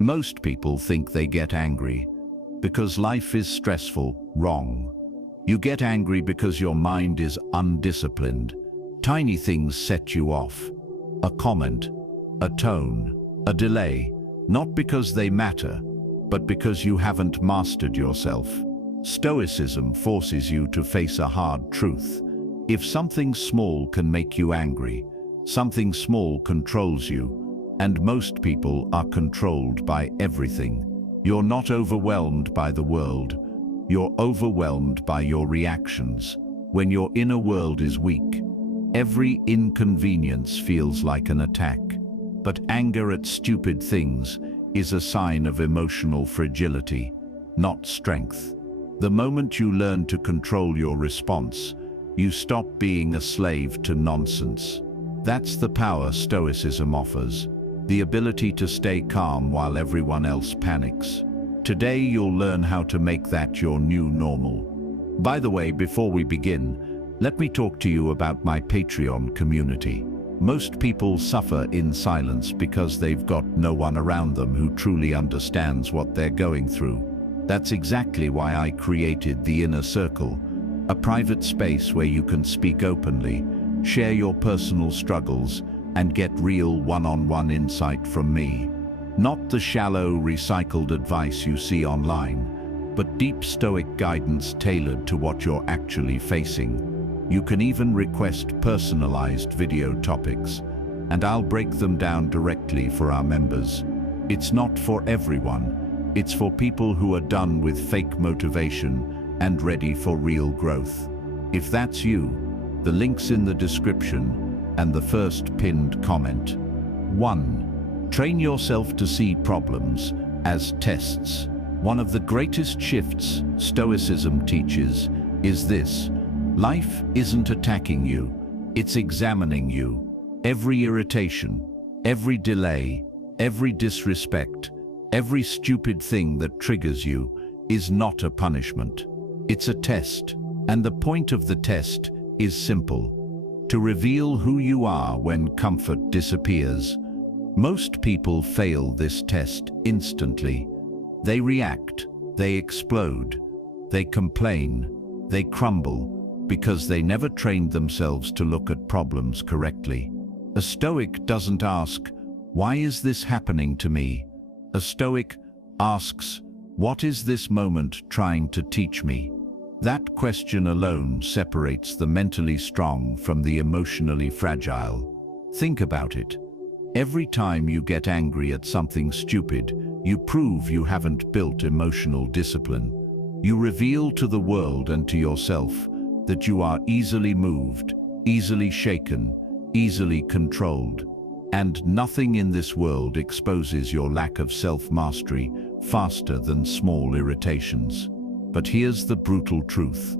Most people think they get angry because life is stressful. Wrong. You get angry because your mind is undisciplined. Tiny things set you off. A comment, a tone, a delay, not because they matter, but because you haven't mastered yourself. Stoicism forces you to face a hard truth. If something small can make you angry, something small controls you, and most people are controlled by everything. You're not overwhelmed by the world. You're overwhelmed by your reactions. When your inner world is weak, every inconvenience feels like an attack. But anger at stupid things is a sign of emotional fragility, not strength. The moment you learn to control your response, you stop being a slave to nonsense. That's the power Stoicism offers. The ability to stay calm while everyone else panics. Today you'll learn how to make that your new normal. By the way, before we begin, let me talk to you about my Patreon community. Most people suffer in silence because they've got no one around them who truly understands what they're going through. That's exactly why I created the Inner Circle, a private space where you can speak openly, share your personal struggles, and get real one-on-one insight from me. Not the shallow, recycled advice you see online, but deep Stoic guidance tailored to what you're actually facing. You can even request personalized video topics, and I'll break them down directly for our members. It's not for everyone. It's for people who are done with fake motivation and ready for real growth. If that's you, the link's in the description and the first pinned comment. 1. Train yourself to see problems as tests. One of the greatest shifts Stoicism teaches is this: life isn't attacking you, it's examining you. Every irritation, every delay, every disrespect, every stupid thing that triggers you is not a punishment. It's a test, and the point of the test is simple: to reveal who you are when comfort disappears. Most people fail this test instantly. They react, they explode, they complain, they crumble, because they never trained themselves to look at problems correctly. A Stoic doesn't ask, "Why is this happening to me?" A Stoic asks, "What is this moment trying to teach me?" That question alone separates the mentally strong from the emotionally fragile. Think about it. Every time you get angry at something stupid, you prove you haven't built emotional discipline. You reveal to the world and to yourself that you are easily moved, easily shaken, easily controlled. And nothing in this world exposes your lack of self-mastery faster than small irritations. But here's the brutal truth.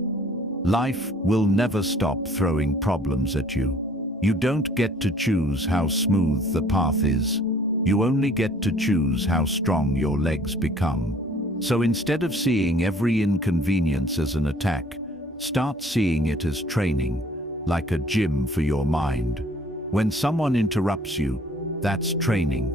Life will never stop throwing problems at you. You don't get to choose how smooth the path is. You only get to choose how strong your legs become. So instead of seeing every inconvenience as an attack, start seeing it as training, like a gym for your mind. When someone interrupts you, that's training.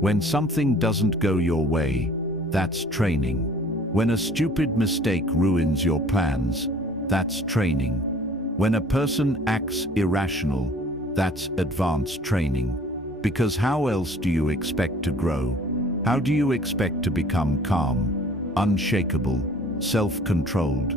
When something doesn't go your way, that's training. When a stupid mistake ruins your plans, that's training. When a person acts irrational, that's advanced training. Because how else do you expect to grow? How do you expect to become calm, unshakable, self-controlled,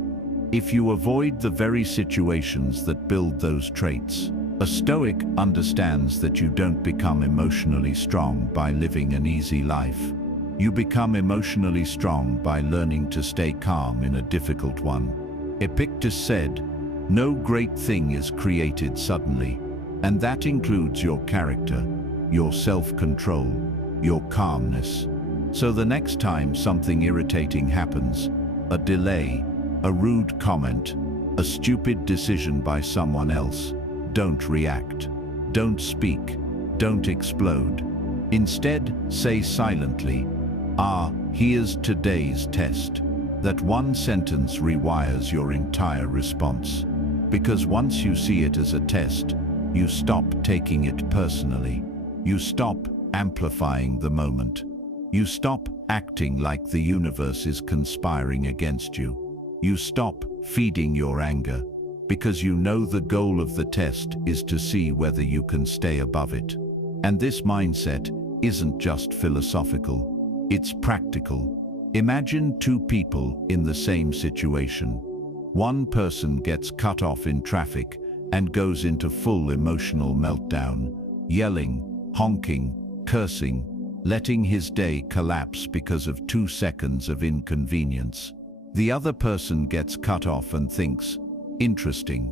if you avoid the very situations that build those traits? A Stoic understands that you don't become emotionally strong by living an easy life. You become emotionally strong by learning to stay calm in a difficult one. Epictetus said, "No great thing is created suddenly," and that includes your character, your self-control, your calmness. So the next time something irritating happens, a delay, a rude comment, a stupid decision by someone else, don't react, don't speak, don't explode. Instead, say silently, here's today's test. That one sentence rewires your entire response. Because once you see it as a test, you stop taking it personally. You stop amplifying the moment. You stop acting like the universe is conspiring against you. You stop feeding your anger because you know the goal of the test is to see whether you can stay above it. And this mindset isn't just philosophical, it's practical. Imagine two people in the same situation. One person gets cut off in traffic and goes into full emotional meltdown, yelling, honking, cursing, letting his day collapse because of 2 seconds of inconvenience. The other person gets cut off and thinks, interesting.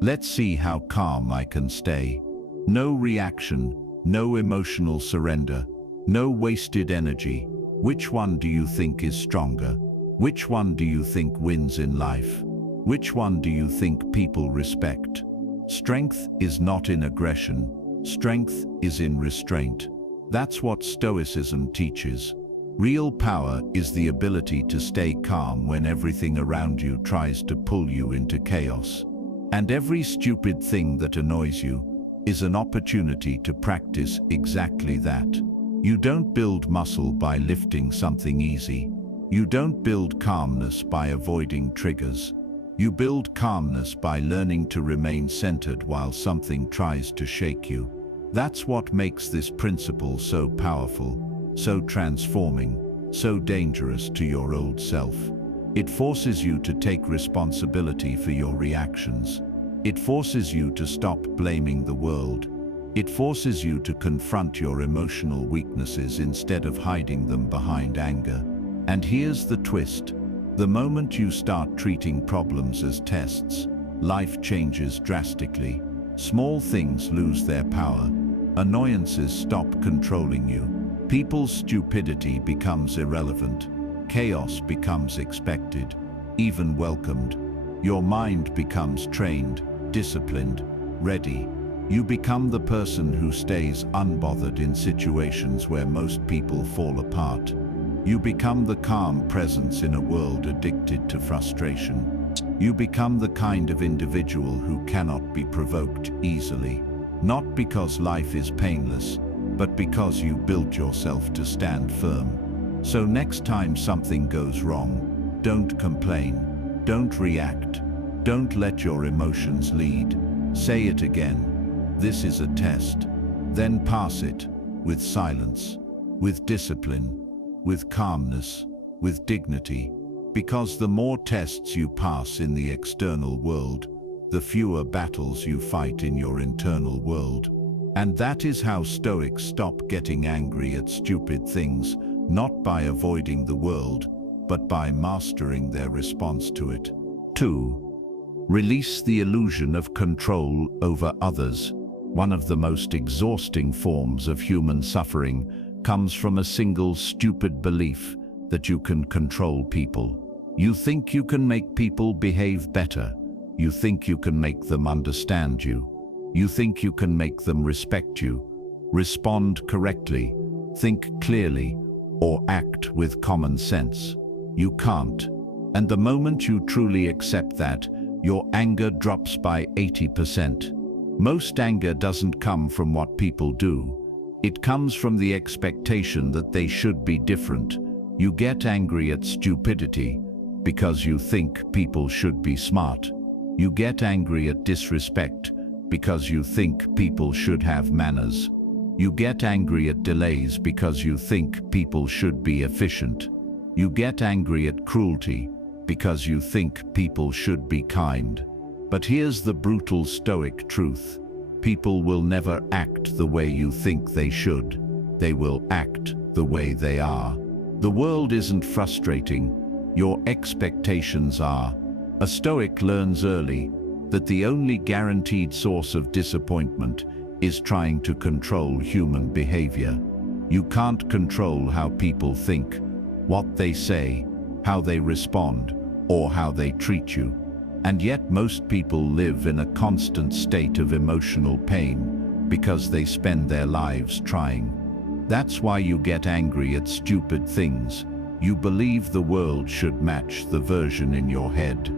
Let's see how calm I can stay. No reaction, no emotional surrender, no wasted energy. Which one do you think is stronger? Which one do you think wins in life? Which one do you think people respect? Strength is not in aggression. Strength is in restraint. That's what Stoicism teaches. Real power is the ability to stay calm when everything around you tries to pull you into chaos. And every stupid thing that annoys you is an opportunity to practice exactly that. You don't build muscle by lifting something easy. You don't build calmness by avoiding triggers. You build calmness by learning to remain centered while something tries to shake you. That's what makes this principle so powerful, so transforming, so dangerous to your old self. It forces you to take responsibility for your reactions. It forces you to stop blaming the world. It forces you to confront your emotional weaknesses instead of hiding them behind anger. And here's the twist. The moment you start treating problems as tests, life changes drastically. Small things lose their power. Annoyances stop controlling you. People's stupidity becomes irrelevant. Chaos becomes expected, even welcomed. Your mind becomes trained, disciplined, ready. You become the person who stays unbothered in situations where most people fall apart. You become the calm presence in a world addicted to frustration. You become the kind of individual who cannot be provoked easily. Not because life is painless, but because you built yourself to stand firm. So next time something goes wrong, don't complain, don't react, don't let your emotions lead. Say it again. This is a test. Then pass it with silence, with discipline, with calmness, with dignity. Because the more tests you pass in the external world, the fewer battles you fight in your internal world. And that is how Stoics stop getting angry at stupid things, not by avoiding the world, but by mastering their response to it. 2. Release the illusion of control over others. One of the most exhausting forms of human suffering comes from a single stupid belief that you can control people. You think you can make people behave better. You think you can make them understand you. You think you can make them respect you, respond correctly, think clearly, or act with common sense. You can't. And the moment you truly accept that, your anger drops by 80%. Most anger doesn't come from what people do. It comes from the expectation that they should be different. You get angry at stupidity because you think people should be smart. You get angry at disrespect because you think people should have manners. You get angry at delays because you think people should be efficient. You get angry at cruelty because you think people should be kind. But here's the brutal Stoic truth. People will never act the way you think they should. They will act the way they are. The world isn't frustrating. Your expectations are. A Stoic learns early that the only guaranteed source of disappointment is trying to control human behavior. You can't control how people think, what they say, how they respond, or how they treat you. And yet most people live in a constant state of emotional pain because they spend their lives trying. That's why you get angry at stupid things. You believe the world should match the version in your head.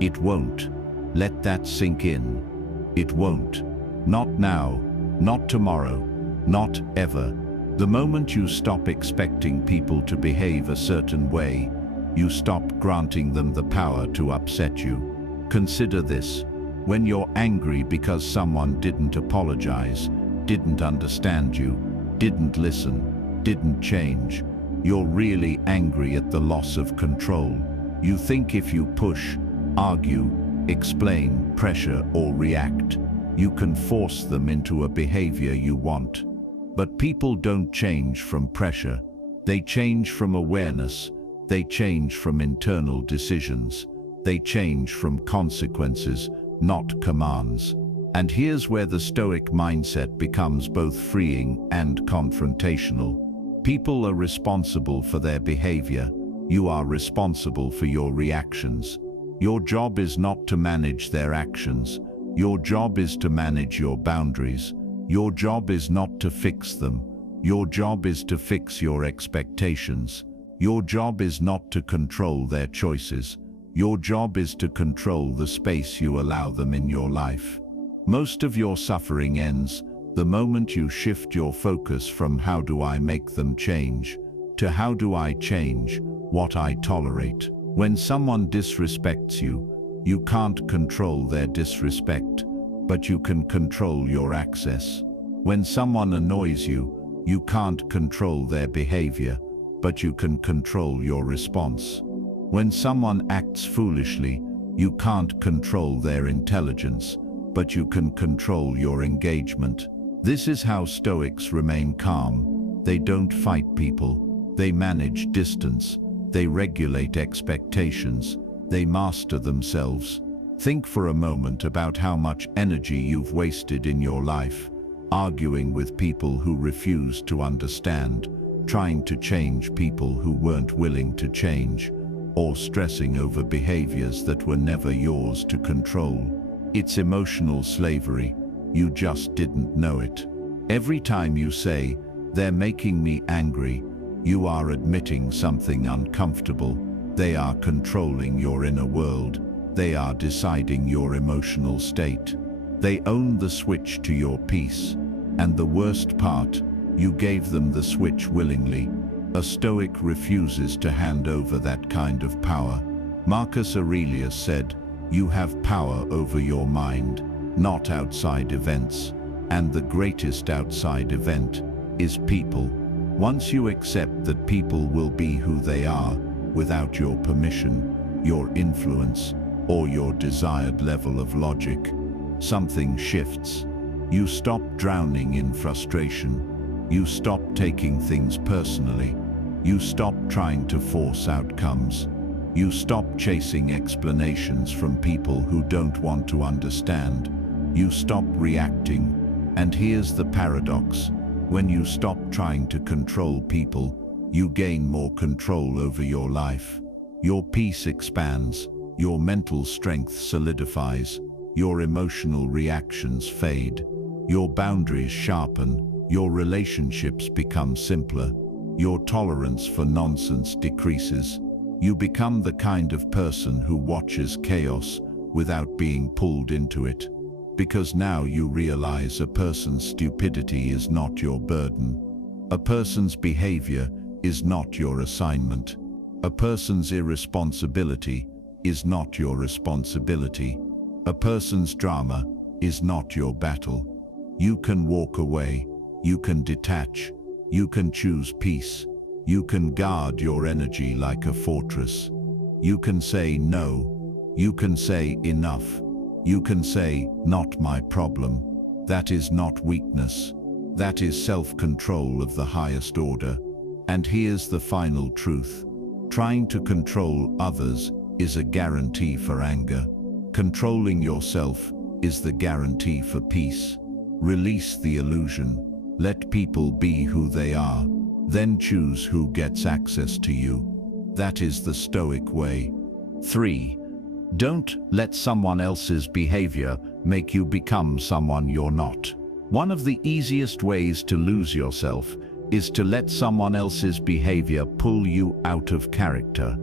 It won't. Let that sink in. It won't. Not now, not tomorrow, not ever. The moment you stop expecting people to behave a certain way, you stop granting them the power to upset you. Consider this. When you're angry because someone didn't apologize, didn't understand you, didn't listen, didn't change, you're really angry at the loss of control. You think if you push, argue, explain, pressure, or react, you can force them into a behavior you want. But people don't change from pressure. They change from awareness. They change from internal decisions. They change from consequences, not commands. And here's where the Stoic mindset becomes both freeing and confrontational. People are responsible for their behavior. You are responsible for your reactions. Your job is not to manage their actions. Your job is to manage your boundaries. Your job is not to fix them. Your job is to fix your expectations. Your job is not to control their choices. Your job is to control the space you allow them in your life. Most of your suffering ends the moment you shift your focus from how do I make them change to how do I change what I tolerate. When someone disrespects you, you can't control their disrespect, but you can control your access. When someone annoys you, you can't control their behavior, but you can control your response. When someone acts foolishly, you can't control their intelligence, but you can control your engagement. This is how Stoics remain calm. They don't fight people. They manage distance. They regulate expectations. They master themselves. Think for a moment about how much energy you've wasted in your life, arguing with people who refuse to understand, trying to change people who weren't willing to change, or stressing over behaviors that were never yours to control. It's emotional slavery. You just didn't know it. Every time you say, "They're making me angry," you are admitting something uncomfortable. They are controlling your inner world. They are deciding your emotional state. They own the switch to your peace. And the worst part, you gave them the switch willingly. A Stoic refuses to hand over that kind of power. Marcus Aurelius said, "You have power over your mind, not outside events. And the greatest outside event is people." Once you accept that people will be who they are, without your permission, your influence, or your desired level of logic, something shifts. You stop drowning in frustration. You stop taking things personally. You stop trying to force outcomes. You stop chasing explanations from people who don't want to understand. You stop reacting. And here's the paradox. When you stop trying to control people, you gain more control over your life. Your peace expands. Your mental strength solidifies. Your emotional reactions fade. Your boundaries sharpen. Your relationships become simpler. Your tolerance for nonsense decreases. You become the kind of person who watches chaos without being pulled into it. Because now you realize a person's stupidity is not your burden. A person's behavior is not your assignment. A person's irresponsibility is not your responsibility. A person's drama is not your battle. You can walk away. You can detach. You can choose peace. You can guard your energy like a fortress. You can say no. You can say enough. You can say, "Not my problem." That is not weakness. That is self-control of the highest order. And here's the final truth. Trying to control others is a guarantee for anger. Controlling yourself is the guarantee for peace. Release the illusion. Let people be who they are. Then choose who gets access to you. That is the Stoic way. 3. Don't let someone else's behavior make you become someone you're not. One of the easiest ways to lose yourself is to let someone else's behavior pull you out of character.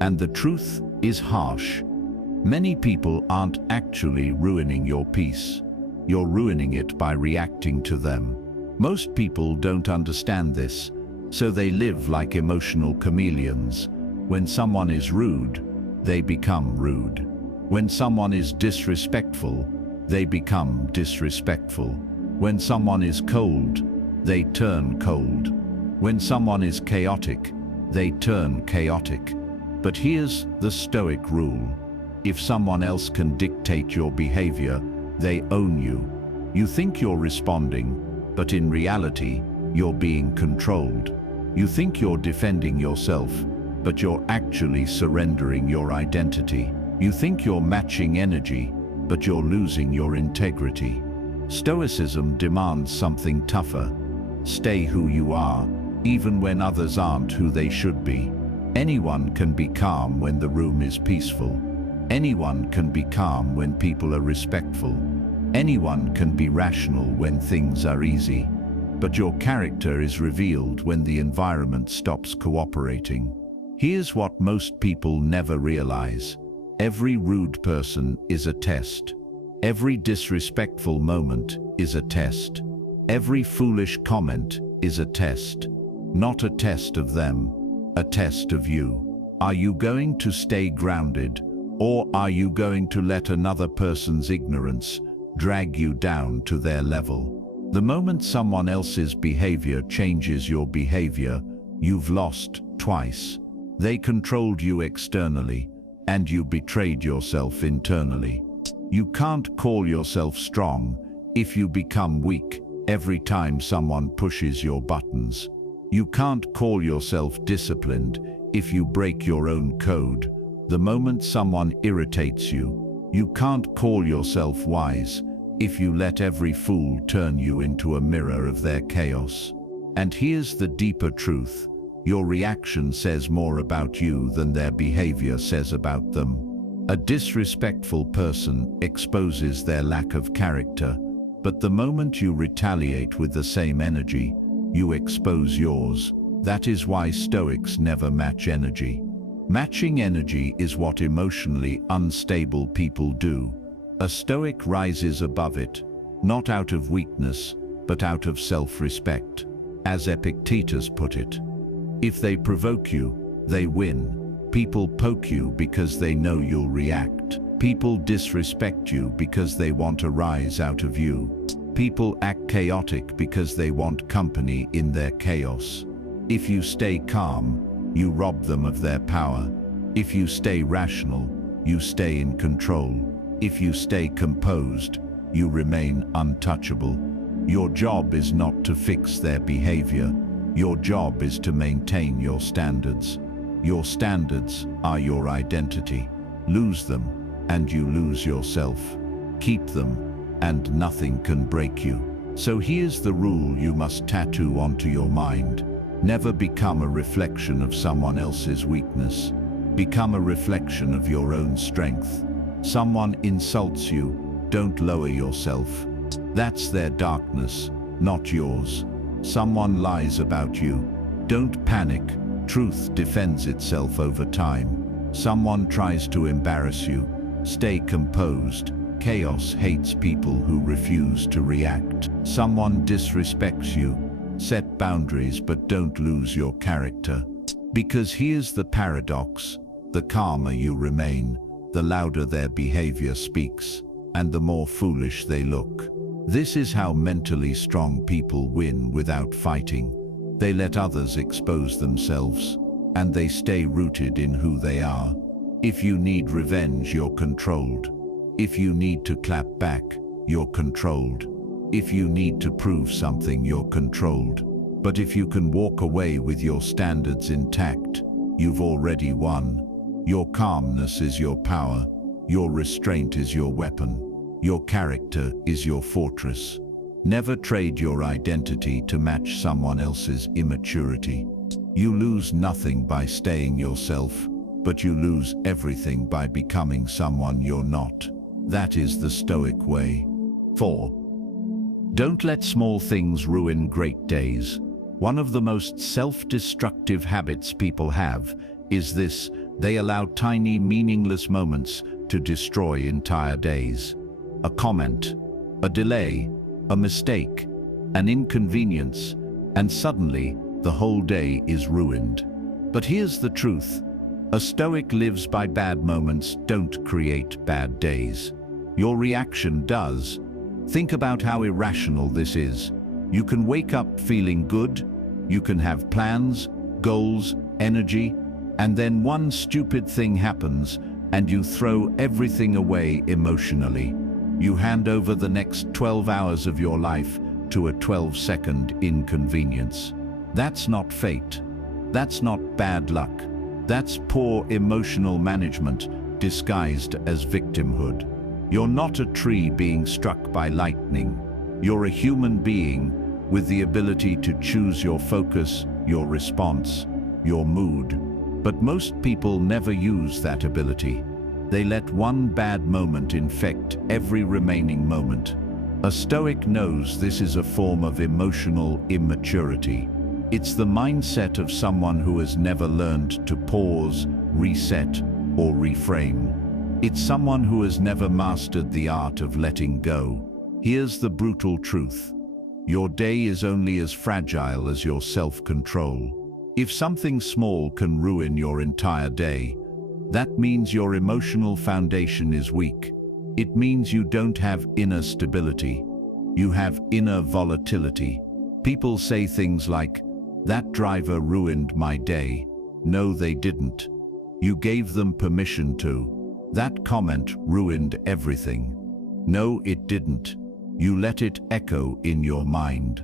And the truth is harsh. Many people aren't actually ruining your peace. You're ruining it by reacting to them. Most people don't understand this, so they live like emotional chameleons. When someone is rude, they become rude. When someone is disrespectful, they become disrespectful. When someone is cold, they turn cold. When someone is chaotic, they turn chaotic. But here's the Stoic rule. If someone else can dictate your behavior, they own you. You think you're responding, but in reality, you're being controlled. You think you're defending yourself, but you're actually surrendering your identity. You think you're matching energy, but you're losing your integrity. Stoicism demands something tougher. Stay who you are, even when others aren't who they should be. Anyone can be calm when the room is peaceful. Anyone can be calm when people are respectful. Anyone can be rational when things are easy. But your character is revealed when the environment stops cooperating. Here's what most people never realize. Every rude person is a test. Every disrespectful moment is a test. Every foolish comment is a test. Not a test of them, a test of you. Are you going to stay grounded, or are you going to let another person's ignorance drag you down to their level? The moment someone else's behavior changes your behavior, you've lost twice. They controlled you externally, and you betrayed yourself internally. You can't call yourself strong if you become weak every time someone pushes your buttons. You can't call yourself disciplined if you break your own code the moment someone irritates you. You can't call yourself wise if you let every fool turn you into a mirror of their chaos. And here's the deeper truth. Your reaction says more about you than their behavior says about them. A disrespectful person exposes their lack of character, but the moment you retaliate with the same energy, you expose yours. That is why Stoics never match energy. Matching energy is what emotionally unstable people do. A Stoic rises above it, not out of weakness, but out of self-respect. As Epictetus put it, if they provoke you, they win. People poke you because they know you'll react. People disrespect you because they want a rise out of you. People act chaotic because they want company in their chaos. If you stay calm, you rob them of their power. If you stay rational, you stay in control. If you stay composed, you remain untouchable. Your job is not to fix their behavior. Your job is to maintain your standards. Your standards are your identity. Lose them, and you lose yourself. Keep them, and nothing can break you. So here's the rule you must tattoo onto your mind. Never become a reflection of someone else's weakness. Become a reflection of your own strength. Someone insults you, don't lower yourself. That's their darkness, not yours. Someone lies about you, don't panic. Truth defends itself over time. Someone tries to embarrass you, stay composed. Chaos hates people who refuse to react. Someone disrespects you, set boundaries but don't lose your character. Because here's the paradox. The calmer you remain, the louder their behavior speaks, and the more foolish they look. This is how mentally strong people win without fighting. They let others expose themselves, and they stay rooted in who they are. If you need revenge, you're controlled. If you need to clap back, you're controlled. If you need to prove something, you're controlled. But if you can walk away with your standards intact, you've already won. Your calmness is your power. Your restraint is your weapon. Your character is your fortress. Never trade your identity to match someone else's immaturity. You lose nothing by staying yourself, but you lose everything by becoming someone you're not. That is the Stoic way. 4. Don't let small things ruin great days. One of the most self-destructive habits people have is this: they allow tiny, meaningless moments to destroy entire days. A comment, a delay, a mistake. an inconvenience, and suddenly the whole day is ruined. But here's the truth. A Stoic lives by bad moments don't create bad days. Your reaction does. Think about how irrational this is. You can wake up feeling good, you can have plans, goals, energy, and then one stupid thing happens and you throw everything away emotionally. You hand over the next 12 hours of your life to a 12-second inconvenience. That's not fate. That's not bad luck. That's poor emotional management disguised as victimhood. You're not a tree being struck by lightning. You're a human being with the ability to choose your focus, your response, your mood. But most people never use that ability. They let one bad moment infect every remaining moment. A Stoic knows this is a form of emotional immaturity. It's the mindset of someone who has never learned to pause, reset, or reframe. It's someone who has never mastered the art of letting go. Here's the brutal truth. Your day is only as fragile as your self-control. If something small can ruin your entire day, that means your emotional foundation is weak. It means you don't have inner stability. You have inner volatility. People say things like, "That driver ruined my day." No, they didn't. You gave them permission to. That comment ruined everything. No, it didn't. You let it echo in your mind.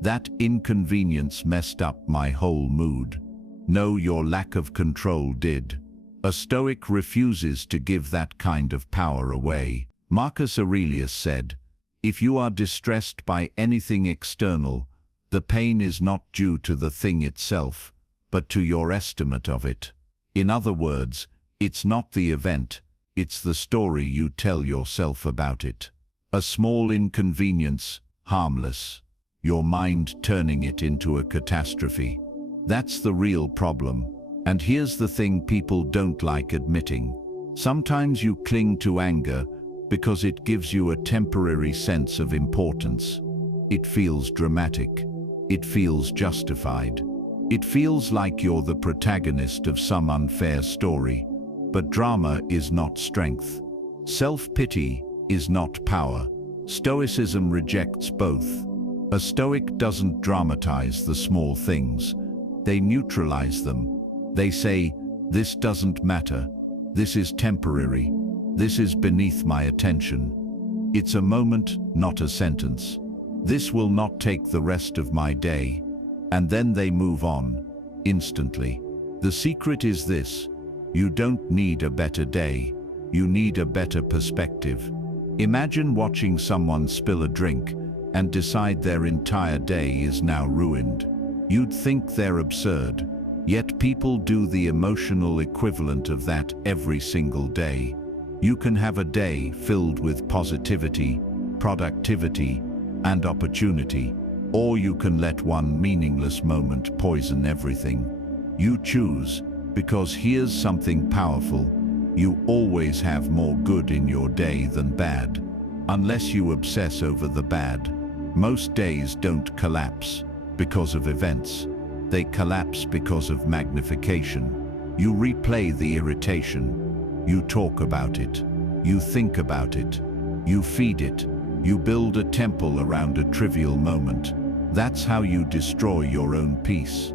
That inconvenience messed up my whole mood. No, your lack of control did. A Stoic refuses to give that kind of power away. Marcus Aurelius said, "If you are distressed by anything external, the pain is not due to the thing itself, but to your estimate of it." In other words, it's not the event, it's the story you tell yourself about it. A small inconvenience, harmless. Your mind turning it into a catastrophe. That's the real problem. And here's the thing people don't like admitting. Sometimes you cling to anger because it gives you a temporary sense of importance. It feels dramatic. It feels justified. It feels like you're the protagonist of some unfair story. But drama is not strength. Self-pity is not power. Stoicism rejects both. A Stoic doesn't dramatize the small things. They neutralize them. They say, "This doesn't matter. This is temporary. This is beneath my attention. It's a moment, not a sentence. This will not take the rest of my day." And then they move on, instantly. The secret is this: you don't need a better day. You need a better perspective. Imagine watching someone spill a drink and decide their entire day is now ruined. You'd think they're absurd. Yet people do the emotional equivalent of that every single day. You can have a day filled with positivity, productivity, and opportunity, or you can let one meaningless moment poison everything. You choose, because here's something powerful: you always have more good in your day than bad, unless you obsess over the bad. Most days don't collapse because of events. They collapse because of magnification. You replay the irritation. You talk about it. You think about it. You feed it. You build a temple around a trivial moment. That's how you destroy your own peace.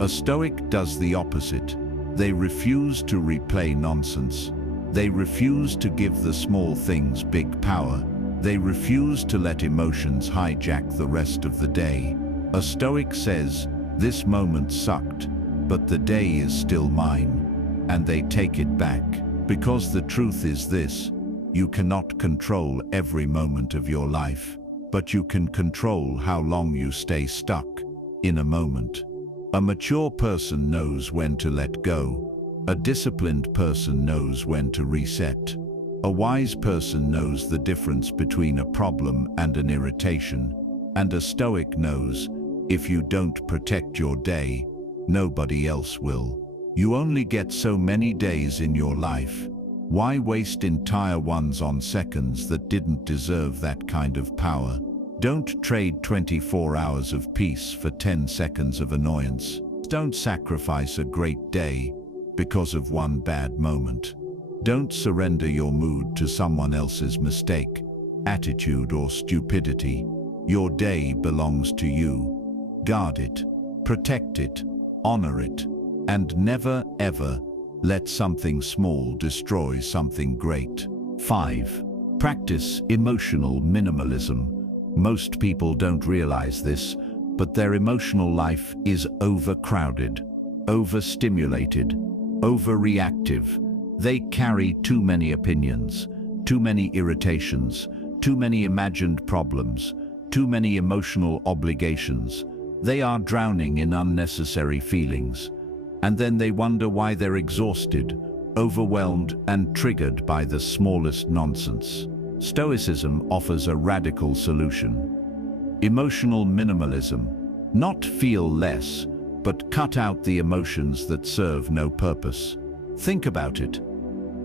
A Stoic does the opposite. They refuse to replay nonsense. They refuse to give the small things big power. They refuse to let emotions hijack the rest of the day. A Stoic says, "This moment sucked, but the day is still mine." And they take it back. Because the truth is this: you cannot control every moment of your life, but you can control how long you stay stuck in a moment. A mature person knows when to let go. A disciplined person knows when to reset. A wise person knows the difference between a problem and an irritation. And a Stoic knows, if you don't protect your day, nobody else will. You only get so many days in your life. Why waste entire ones on seconds that didn't deserve that kind of power? Don't trade 24 hours of peace for 10 seconds of annoyance. Don't sacrifice a great day because of one bad moment. Don't surrender your mood to someone else's mistake, attitude, or stupidity. Your day belongs to you. Guard it, protect it, honor it, and never, ever let something small destroy something great. 5. Practice emotional minimalism. Most people don't realize this, but their emotional life is overcrowded, overstimulated, overreactive. They carry too many opinions, too many irritations, too many imagined problems, too many emotional obligations. They are drowning in unnecessary feelings. And then they wonder why they're exhausted, overwhelmed, and triggered by the smallest nonsense. Stoicism offers a radical solution. Emotional minimalism. Not feel less, but cut out the emotions that serve no purpose. Think about it.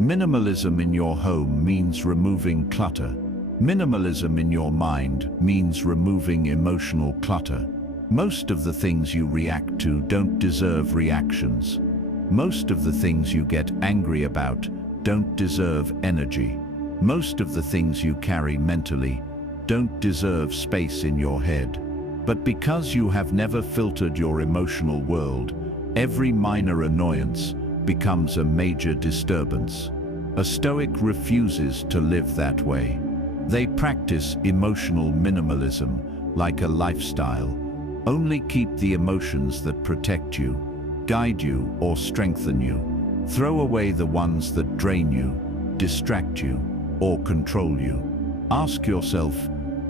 Minimalism in your home means removing clutter. Minimalism in your mind means removing emotional clutter. Most of the things you react to don't deserve reactions. Most of the things you get angry about don't deserve energy. Most of the things you carry mentally don't deserve space in your head. But because you have never filtered your emotional world, every minor annoyance becomes a major disturbance. A Stoic refuses to live that way. They practice emotional minimalism like a lifestyle. Only keep the emotions that protect you, guide you, or strengthen you. Throw away the ones that drain you, distract you, or control you. Ask yourself,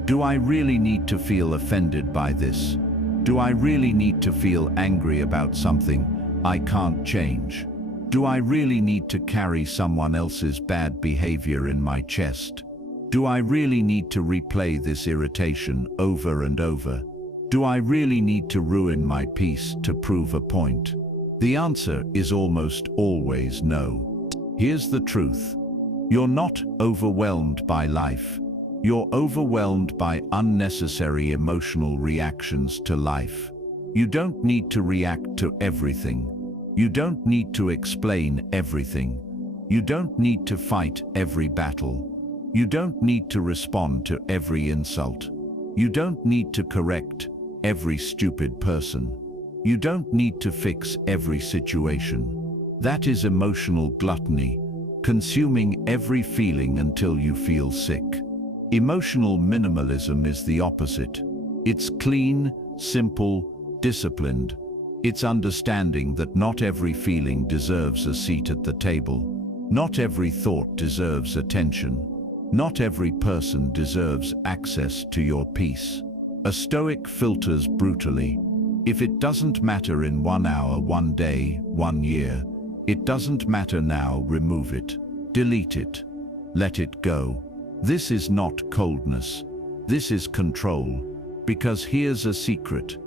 do I really need to feel offended by this? Do I really need to feel angry about something I can't change? Do I really need to carry someone else's bad behavior in my chest? Do I really need to replay this irritation over and over? Do I really need to ruin my peace to prove a point? The answer is almost always no. Here's the truth. You're not overwhelmed by life. You're overwhelmed by unnecessary emotional reactions to life. You don't need to react to everything. You don't need to explain everything. You don't need to fight every battle. You don't need to respond to every insult. You don't need to correct every stupid person. You don't need to fix every situation. That is emotional gluttony, consuming every feeling until you feel sick. Emotional minimalism is the opposite. It's clean, simple, disciplined. It's understanding that not every feeling deserves a seat at the table. Not every thought deserves attention. Not every person deserves access to your peace. A Stoic filters brutally. If it doesn't matter in 1 hour, 1 day, 1 year, it doesn't matter now, remove it. Delete it. Let it go. This is not coldness. This is control. Because here's a secret.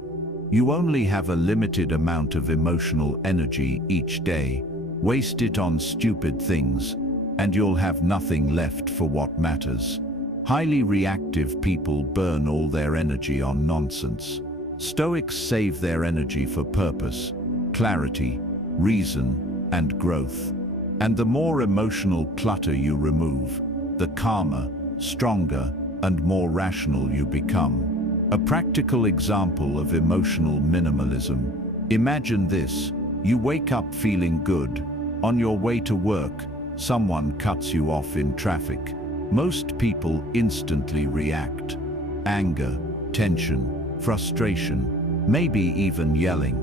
You only have a limited amount of emotional energy each day. Waste it on stupid things, and you'll have nothing left for what matters. Highly reactive people burn all their energy on nonsense. Stoics save their energy for purpose, clarity, reason, and growth. And the more emotional clutter you remove, the calmer, stronger, and more rational you become. A practical example of emotional minimalism. Imagine this. You wake up feeling good. On your way to work, someone cuts you off in traffic. Most people instantly react. Anger, tension, frustration, maybe even yelling.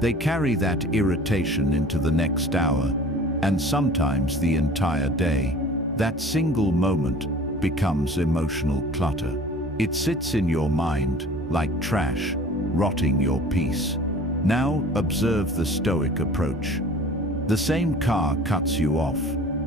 They carry that irritation into the next hour, and sometimes the entire day. That single moment becomes emotional clutter. It sits in your mind like trash, rotting your peace. Now observe the Stoic approach. The same car cuts you off.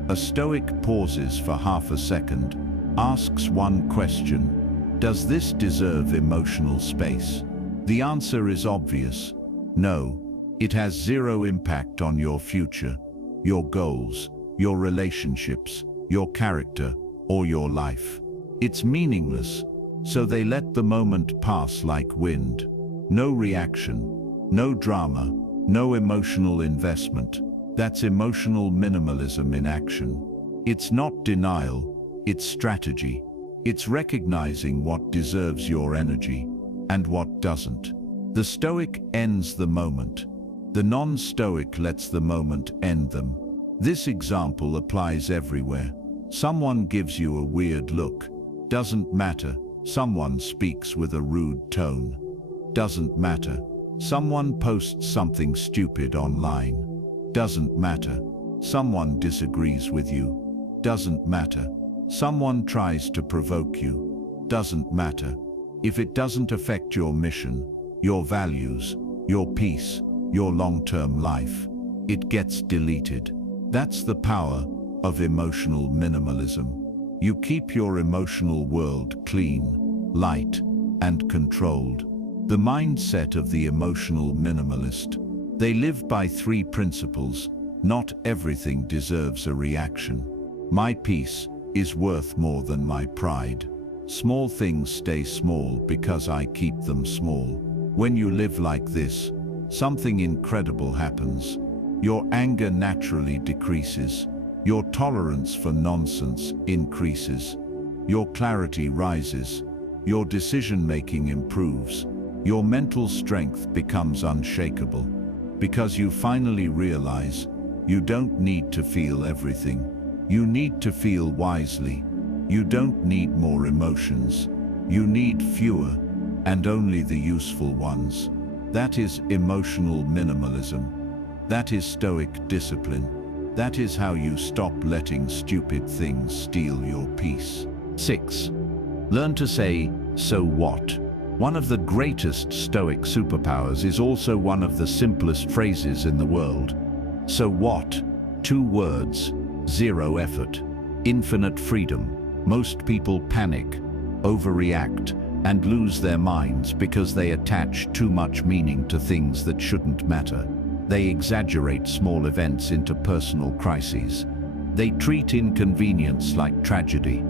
A Stoic pauses for half a second, asks one question: does this deserve emotional space? The answer is obvious. No. It has zero impact on your future, your goals, your relationships, your character, or your life. It's meaningless. So they let the moment pass like wind. No reaction, no drama, no emotional investment. That's emotional minimalism in action. It's not denial, it's strategy. It's recognizing what deserves your energy and what doesn't. The Stoic ends the moment. The non-Stoic lets the moment end them. This example applies everywhere. Someone gives you a weird look. Doesn't matter. Someone speaks with a rude tone. Doesn't matter. Someone posts something stupid online. Doesn't matter. Someone disagrees with you. Doesn't matter. Someone tries to provoke you. Doesn't matter. If it doesn't affect your mission, your values, your peace, your long-term life, it gets deleted. That's the power of emotional minimalism. You keep your emotional world clean, light, and controlled. The mindset of the emotional minimalist. They live by 3 principles. Not everything deserves a reaction. My peace is worth more than my pride. Small things stay small because I keep them small. When you live like this, something incredible happens. Your anger naturally decreases. Your tolerance for nonsense increases. Your clarity rises. Your decision-making improves. Your mental strength becomes unshakable. Because you finally realize you don't need to feel everything. You need to feel wisely. You don't need more emotions. You need fewer, and only the useful ones. That is emotional minimalism. That is Stoic discipline. That is how you stop letting stupid things steal your peace. 6. Learn to say, so what? One of the greatest Stoic superpowers is also one of the simplest phrases in the world. So what? 2 words, 0 effort, infinite freedom. Most people panic, overreact, and lose their minds because they attach too much meaning to things that shouldn't matter. They exaggerate small events into personal crises. They treat inconvenience like tragedy.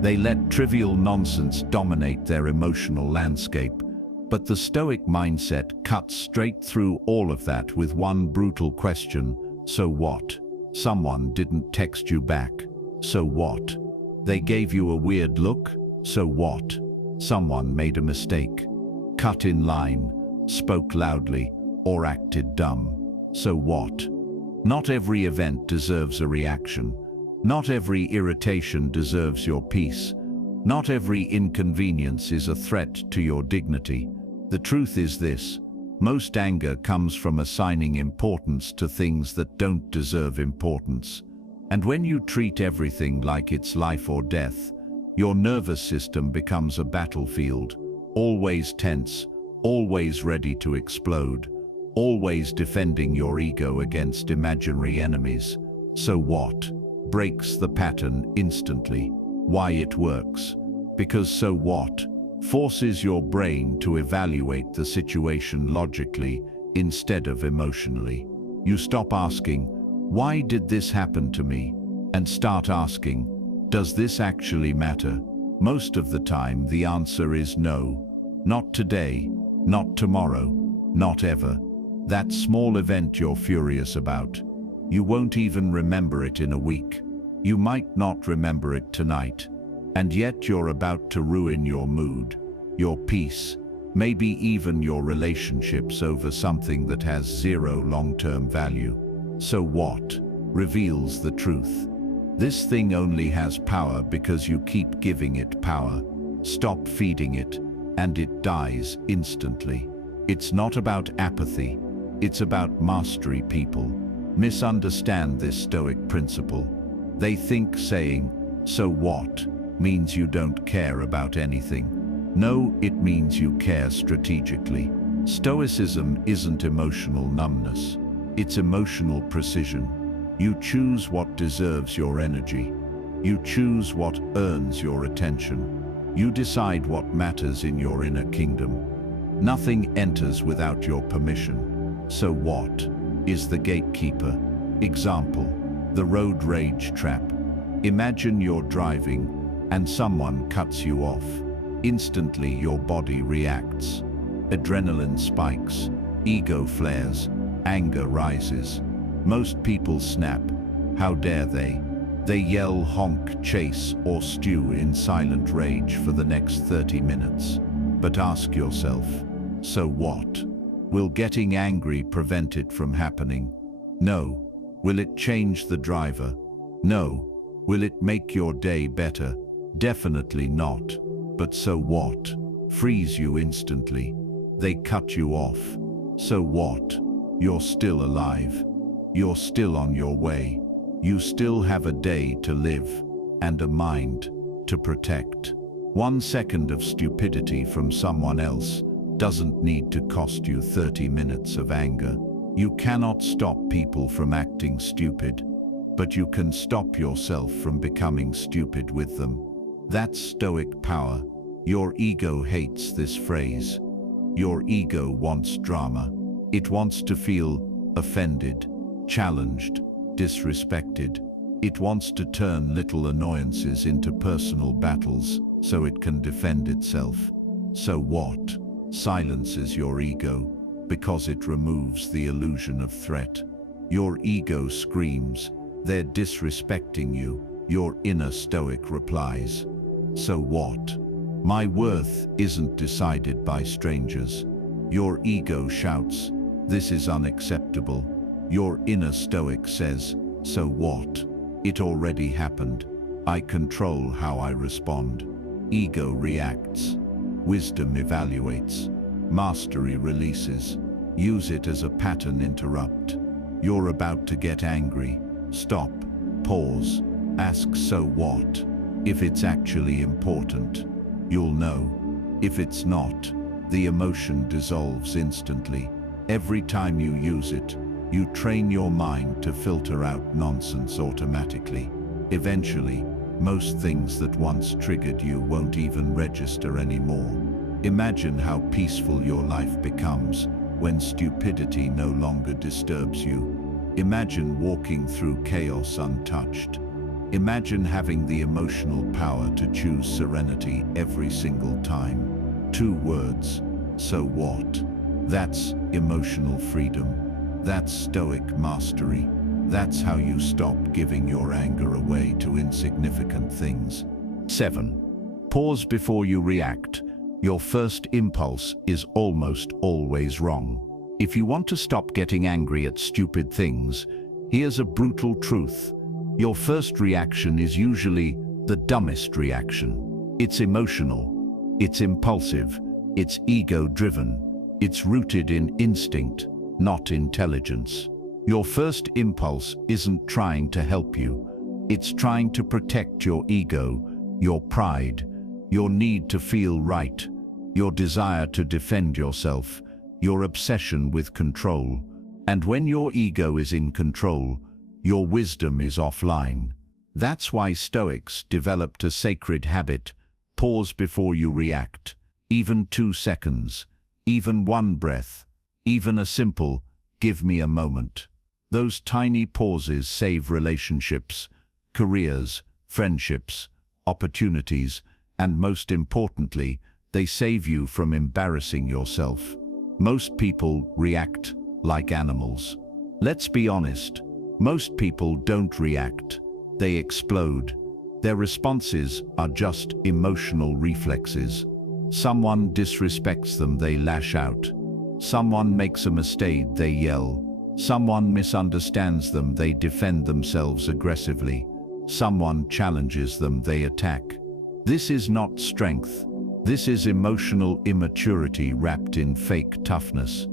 They let trivial nonsense dominate their emotional landscape. But the Stoic mindset cuts straight through all of that with one brutal question: so what? Someone didn't text you back. So what? They gave you a weird look. So what? Someone made a mistake, cut in line, spoke loudly, or acted dumb. So what? Not every event deserves a reaction. Not every irritation deserves your peace. Not every inconvenience is a threat to your dignity. The truth is this: most anger comes from assigning importance to things that don't deserve importance. And when you treat everything like it's life or death, your nervous system becomes a battlefield, always tense, always ready to explode, always defending your ego against imaginary enemies. So what? Breaks the pattern instantly. Why it works? Because so what forces your brain to evaluate the situation logically instead of emotionally. You stop asking, why did this happen to me? And start asking, does this actually matter? Most of the time the answer is no. Not today, not tomorrow, not ever. That small event you're furious about, you won't even remember it in a week. You might not remember it tonight. And yet you're about to ruin your mood, your peace, maybe even your relationships over something that has 0 long-term value. So what? Reveals the truth. This thing only has power because you keep giving it power. Stop feeding it, and it dies instantly. It's not about apathy. It's about mastery. People misunderstand this Stoic principle. They think saying, so what, means you don't care about anything. No, it means you care strategically. Stoicism isn't emotional numbness. It's emotional precision. You choose what deserves your energy. You choose what earns your attention. You decide what matters in your inner kingdom. Nothing enters without your permission. So what is the gatekeeper? Example, the road rage trap. Imagine you're driving and someone cuts you off. Instantly your body reacts. Adrenaline spikes, ego flares, anger rises. Most people snap. How dare they? They yell, honk, chase, or stew in silent rage for the next 30 minutes. But ask yourself, so what? Will getting angry prevent it from happening? No. Will it change the driver? No. Will it make your day better? Definitely not. But so what? Freeze you instantly. They cut you off. So what? You're still alive. You're still on your way. You still have a day to live and a mind to protect. 1 second of stupidity from someone else doesn't need to cost you 30 minutes of anger. You cannot stop people from acting stupid, but you can stop yourself from becoming stupid with them. That's Stoic power. Your ego hates this phrase. Your ego wants drama. It wants to feel offended, challenged, disrespected. It wants to turn little annoyances into personal battles so it can defend itself. So what? Silences your ego because it removes the illusion of threat. Your ego screams, they're disrespecting you. Your inner Stoic replies, so what? My worth isn't decided by strangers. Your ego shouts, this is unacceptable. Your inner Stoic says, so what? It already happened. I control how I respond. Ego reacts. Wisdom evaluates. Mastery releases. Use it as a pattern interrupt. You're about to get angry. Stop. Pause. Ask so what? If it's actually important, you'll know. If it's not, the emotion dissolves instantly. Every time you use it, you train your mind to filter out nonsense automatically. Eventually, most things that once triggered you won't even register anymore. Imagine how peaceful your life becomes when stupidity no longer disturbs you. Imagine walking through chaos untouched. Imagine having the emotional power to choose serenity every single time. 2 words, so what? That's emotional freedom. That's Stoic mastery. That's how you stop giving your anger away to insignificant things. 7. Pause before you react. Your first impulse is almost always wrong. If you want to stop getting angry at stupid things, here's a brutal truth. Your first reaction is usually the dumbest reaction. It's emotional, it's impulsive, it's ego-driven, it's rooted in instinct, not intelligence. Your first impulse isn't trying to help you. It's trying to protect your ego, your pride, your need to feel right, your desire to defend yourself, your obsession with control. And when your ego is in control, your wisdom is offline. That's why Stoics developed a sacred habit: pause before you react. Even 2 seconds, even 1 breath, even a simple, give me a moment. Those tiny pauses save relationships, careers, friendships, opportunities, and most importantly, they save you from embarrassing yourself. Most people react like animals. Let's be honest. Most people don't react, they explode. Their responses are just emotional reflexes. Someone disrespects them, they lash out. Someone makes a mistake, they yell. Someone misunderstands them, they defend themselves aggressively. Someone challenges them, they attack. This is not strength. This is emotional immaturity wrapped in fake toughness.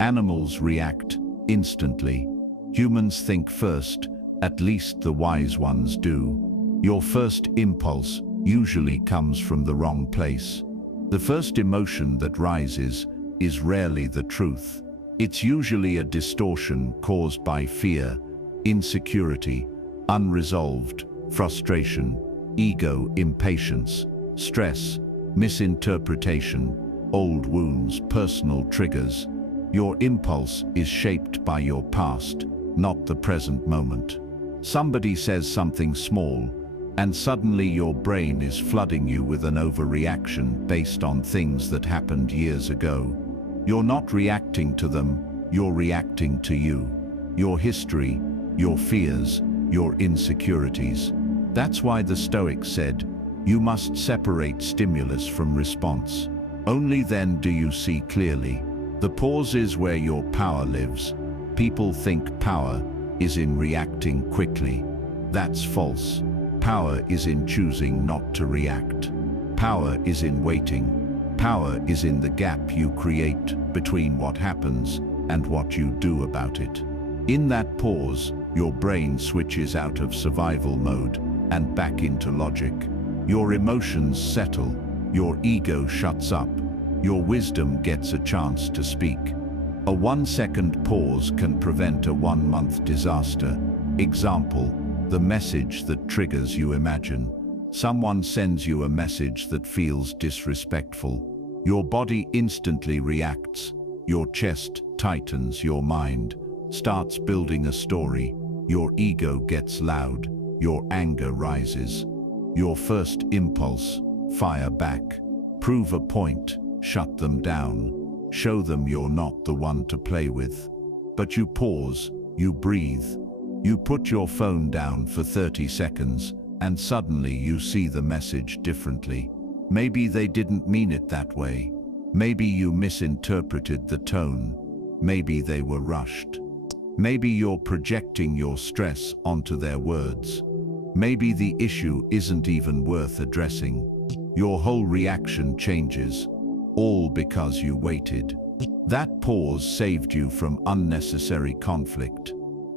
Animals react instantly. Humans think first, at least the wise ones do. Your first impulse usually comes from the wrong place. The first emotion that rises is rarely the truth. It's usually a distortion caused by fear, insecurity, unresolved frustration, ego, impatience, stress, misinterpretation, old wounds, personal triggers. Your impulse is shaped by your past, not the present moment. Somebody says something small, And suddenly your brain is flooding you with an overreaction based on things that happened years ago. You're not reacting to them, you're reacting to you. Your history, your fears, your insecurities. That's why the Stoics said, you must separate stimulus from response. Only then do you see clearly. The pause is where your power lives. People think power is in reacting quickly. That's false. Power is in choosing not to react. Power is in waiting. Power is in the gap you create between what happens and what you do about it. In that pause, your brain switches out of survival mode and back into logic. Your emotions settle, your ego shuts up, your wisdom gets a chance to speak. A 1-second pause can prevent a 1-month disaster. Example, the message that triggers you. Imagine someone sends you a message that feels disrespectful. Your body instantly reacts. Your chest tightens, your mind starts building a story. Your ego gets loud, your anger rises. Your first impulse, fire back. Prove a point, shut them down. Show them you're not the one to play with. But you pause, you breathe. You put your phone down for 30 seconds, and suddenly you see the message differently. Maybe they didn't mean it that way. Maybe you misinterpreted the tone. Maybe they were rushed. Maybe you're projecting your stress onto their words. Maybe the issue isn't even worth addressing. Your whole reaction changes, all because you waited. That pause saved you from unnecessary conflict.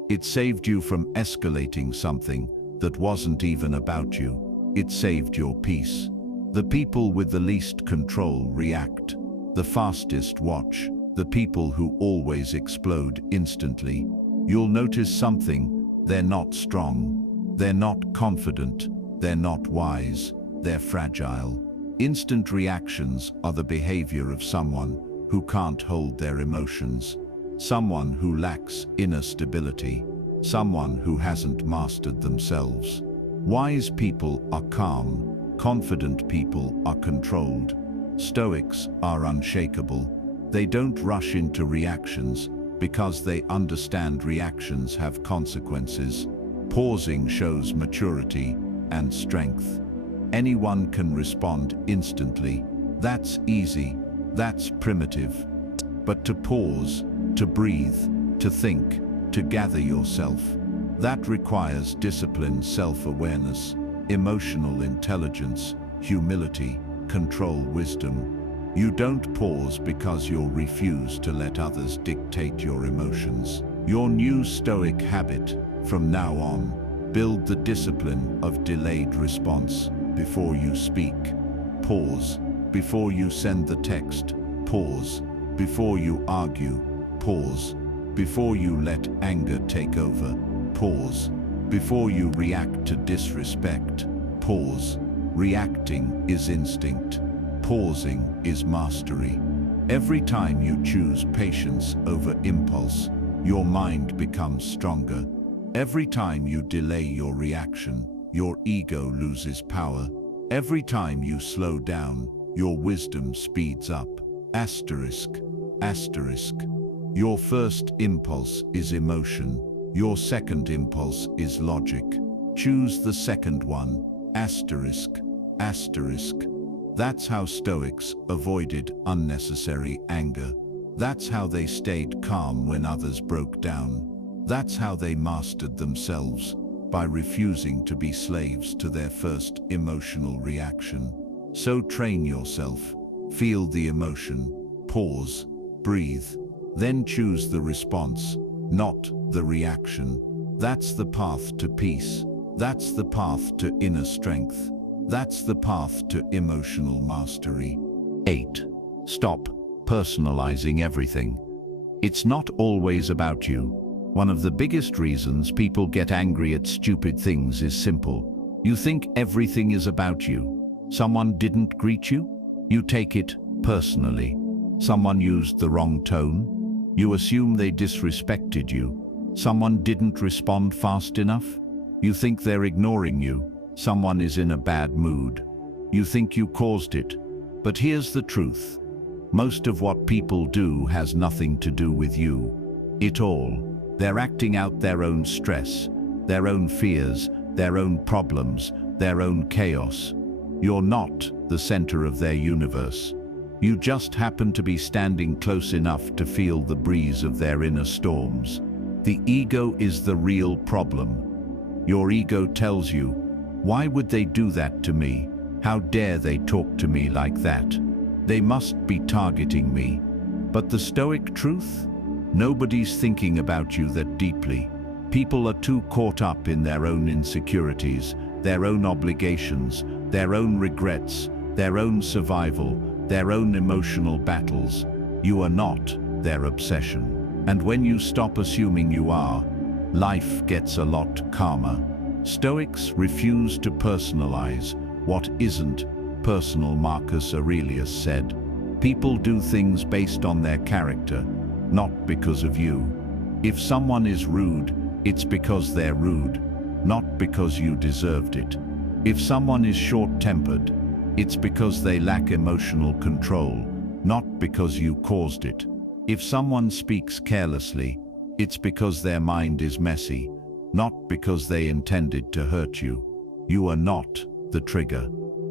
It saved you from escalating something that wasn't even about you. It saved your peace. The people with the least control react. The fastest watch. The people who always explode instantly. You'll notice something. They're not strong. They're not confident. They're not wise. They're fragile. Instant reactions are the behavior of someone who can't hold their emotions. Someone who lacks inner stability. Someone who hasn't mastered themselves. Wise people are calm. Confident people are controlled. Stoics are unshakable. They don't rush into reactions because they understand reactions have consequences. Pausing shows maturity and strength. Anyone can respond instantly. That's easy. That's primitive. But to pause, to breathe, to think, to gather yourself, that requires discipline, self-awareness, emotional intelligence, humility, control, wisdom. You don't pause because you'll refuse to let others dictate your emotions. Your new Stoic habit, from now on, build the discipline of delayed response. Before you speak, pause. Before you send the text, pause. Before you argue, pause. Before you let anger take over, pause. Before you react to disrespect, pause. Reacting is instinct. Pausing is mastery. Every time you choose patience over impulse, your mind becomes stronger. Every time you delay your reaction, your ego loses power. Every time you slow down, your wisdom speeds up. Asterisk, asterisk. Your first impulse is emotion. Your second impulse is logic. Choose the second one. Asterisk, asterisk. That's how Stoics avoided unnecessary anger. That's how they stayed calm when others broke down. That's how they mastered themselves, by refusing to be slaves to their first emotional reaction. So train yourself. Feel the emotion. Pause. Breathe. Then choose the response, not the reaction. That's the path to peace. That's the path to inner strength. That's the path to emotional mastery. 8. Stop personalizing everything. It's not always about you. One of the biggest reasons people get angry at stupid things is simple. You think everything is about you. Someone didn't greet you? You take it personally. Someone used the wrong tone? You assume they disrespected you. Someone didn't respond fast enough? You think they're ignoring you. someone is in a bad mood. You think you caused it. But here's the truth. Most of what people do has nothing to do with you. They're acting out their own stress, their own fears, their own problems, their own chaos. You're not the center of their universe. You just happen to be standing close enough to feel the breeze of their inner storms. The ego is the real problem. Your ego tells you, why would they do that to me? How dare they talk to me like that? They must be targeting me. But the Stoic truth? Nobody's thinking about you that deeply. People are too caught up in their own insecurities, their own obligations, their own regrets, their own survival, their own emotional battles. You are not their obsession. And when you stop assuming you are, life gets a lot calmer. Stoics refuse to personalize what isn't personal. Marcus Aurelius said, "People do things based on their character, not because of you. If someone is rude, it's because they're rude, not because you deserved it. If someone is short-tempered, it's because they lack emotional control, not because you caused it. If someone speaks carelessly, it's because their mind is messy, not because they intended to hurt you. You are not the trigger.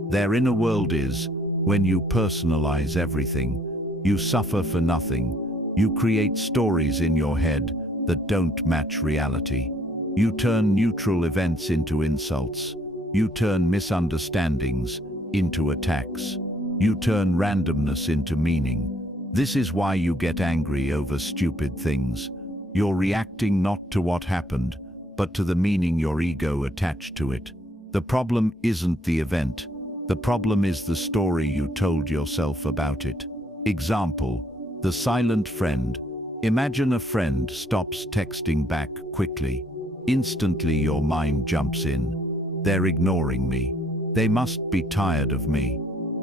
Their inner world is. When you personalize everything, you suffer for nothing. You create stories in your head that don't match reality. You turn neutral events into insults. You turn misunderstandings into attacks. You turn randomness into meaning. This is why you get angry over stupid things. You're reacting not to what happened, but to the meaning your ego attached to it. The problem isn't the event. The problem is the story you told yourself about it. Example, the silent friend. Imagine a friend stops texting back quickly. Instantly your mind jumps in. They're ignoring me. They must be tired of me.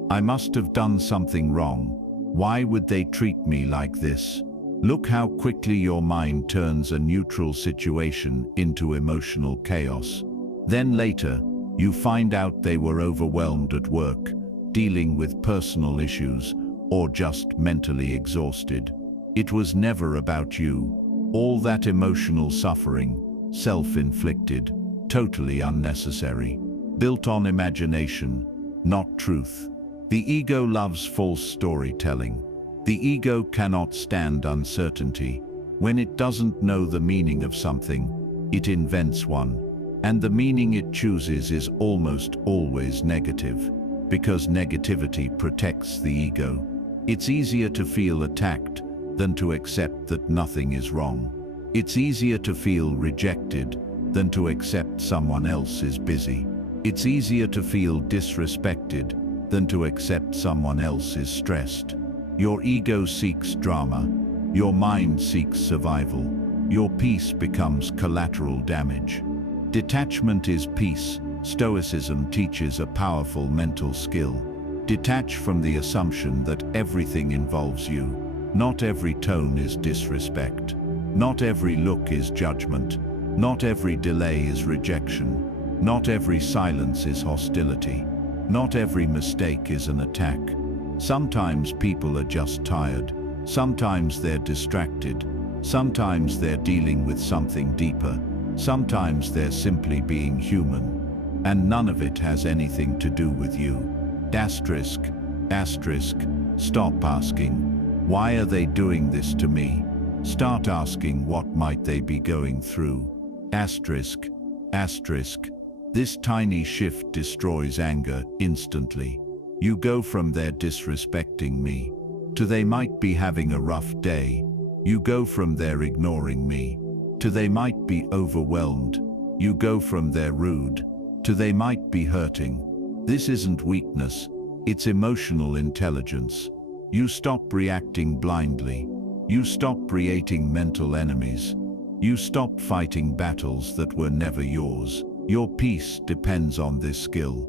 I must have done something wrong. Why would they treat me like this? Look how quickly your mind turns a neutral situation into emotional chaos. Then later, you find out they were overwhelmed at work, dealing with personal issues, or just mentally exhausted. It was never about you. All that emotional suffering, self-inflicted, totally unnecessary, built on imagination, not truth. The ego loves false storytelling. The ego cannot stand uncertainty. When it doesn't know the meaning of something, it invents one. And the meaning it chooses is almost always negative, because negativity protects the ego. It's easier to feel attacked than to accept that nothing is wrong. It's easier to feel rejected than to accept someone else is busy. It's easier to feel disrespected than to accept someone else is stressed. Your ego seeks drama. Your mind seeks survival. Your peace becomes collateral damage. Detachment is peace. Stoicism teaches a powerful mental skill. Detach from the assumption that everything involves you. Not every tone is disrespect. Not every look is judgment. Not every delay is rejection. Not every silence is hostility. Not every mistake is an attack. Sometimes people are just tired. Sometimes they're distracted. Sometimes they're dealing with something deeper. Sometimes they're simply being human. And none of it has anything to do with you. Asterisk. Stop asking, why are they doing this to me? Start asking, what might they be going through? Asterisk. This tiny shift destroys anger instantly. You go from they're disrespecting me to they might be having a rough day. You go from they're ignoring me to they might be overwhelmed. You go from they're rude to they might be hurting. This isn't weakness, it's emotional intelligence. You stop reacting blindly. You stop creating mental enemies. You stop fighting battles that were never yours. Your peace depends on this skill.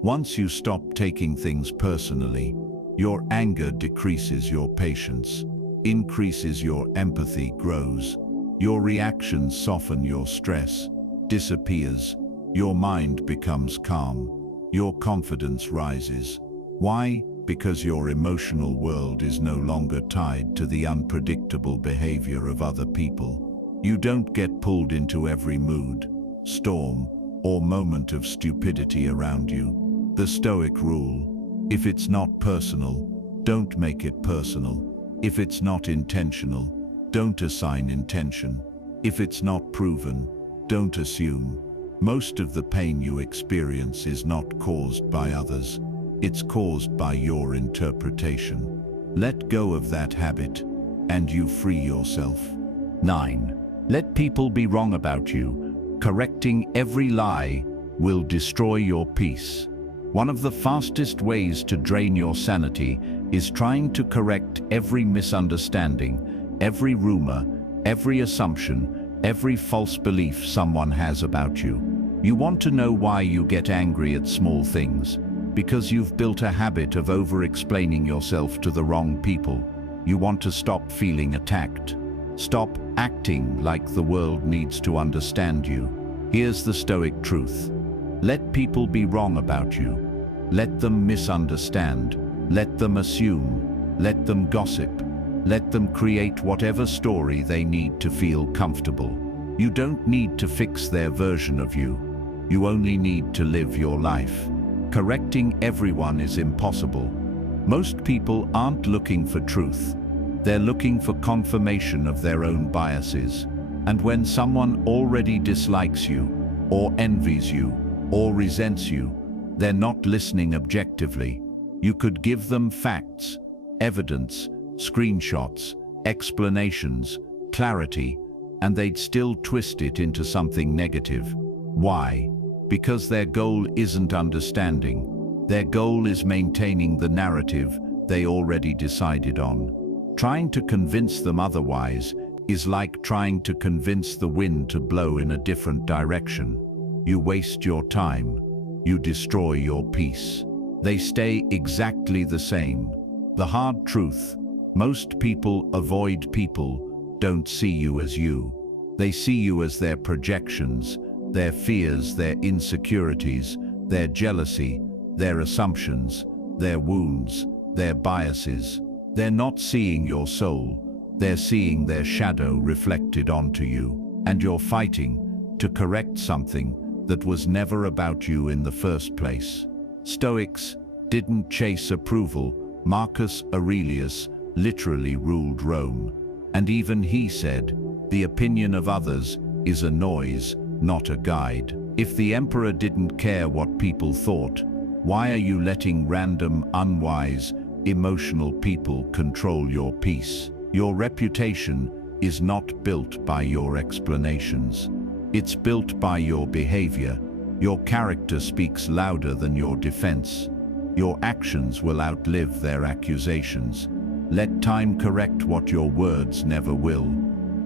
Once you stop taking things personally, your anger decreases, your patience increases, your empathy grows, your reactions soften, your stress disappears. your mind becomes calm, your confidence rises. Why? Because your emotional world is no longer tied to the unpredictable behavior of other people. You don't get pulled into every mood, storm, or moment of stupidity around you. The Stoic rule: if it's not personal, don't make it personal. If it's not intentional, don't assign intention. If it's not proven, don't assume. Most of the pain you experience is not caused by others. It's caused by your interpretation. Let go of that habit, and you free yourself. 9. Let people be wrong about you. Correcting every lie will destroy your peace. One of the fastest ways to drain your sanity is trying to correct every misunderstanding, every rumor, every assumption, every false belief someone has about you. You want to know why you get angry at small things? Because you've built a habit of over-explaining yourself to the wrong people. You want to stop feeling attacked. Stop acting like the world needs to understand you. Here's the Stoic truth. Let people be wrong about you. Let them misunderstand. Let them assume. Let them gossip. Let them create whatever story they need to feel comfortable. You don't need to fix their version of you. You only need to live your life. Correcting everyone is impossible. Most people aren't looking for truth. They're looking for confirmation of their own biases. And when someone already dislikes you, or envies you, or resents you, they're not listening objectively. You could give them facts, evidence, screenshots, explanations, clarity, and they'd still twist it into something negative. Why? Because their goal isn't understanding. Their goal is maintaining the narrative they already decided on. Trying to convince them otherwise is like trying to convince the wind to blow in a different direction. You waste your time. You destroy your peace. They stay exactly the same. The hard truth: most people avoid people don't see you as you. They see you as their projections, their fears, their insecurities, their jealousy, their assumptions, their wounds, their biases. They're not seeing your soul. They're seeing their shadow reflected onto you. And you're fighting to correct something that was never about you in the first place. Stoics didn't chase approval. Marcus Aurelius literally ruled Rome. And even he said, "The opinion of others is a noise, not a guide." If the emperor didn't care what people thought, why are you letting random, unwise, emotional people control your peace? Your reputation is not built by your explanations. It's built by your behavior. Your character speaks louder than your defense. Your actions will outlive their accusations. Let time correct what your words never will.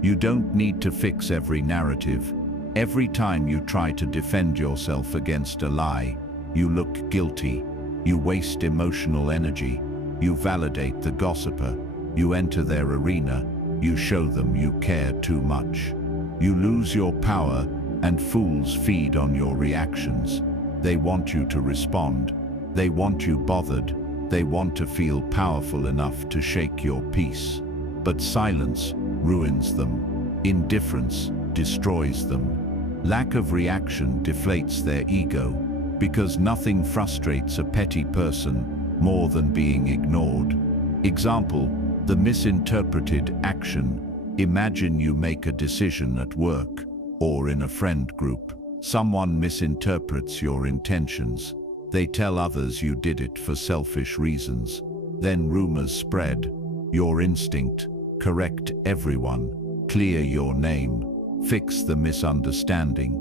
You don't need to fix every narrative. Every time you try to defend yourself against a lie, you look guilty. You waste emotional energy. You validate the gossiper. You enter their arena. You show them you care too much. You lose your power, and fools feed on your reactions. They want you to respond. They want you bothered. They want to feel powerful enough to shake your peace. But silence ruins them. Indifference destroys them. Lack of reaction deflates their ego, because nothing frustrates a petty person more than being ignored. Example: the misinterpreted action. Imagine you make a decision at work or in a friend group. Someone misinterprets your intentions. They tell others you did it for selfish reasons. Then rumors spread. Your instinct: correct everyone, clear your name, fix the misunderstanding.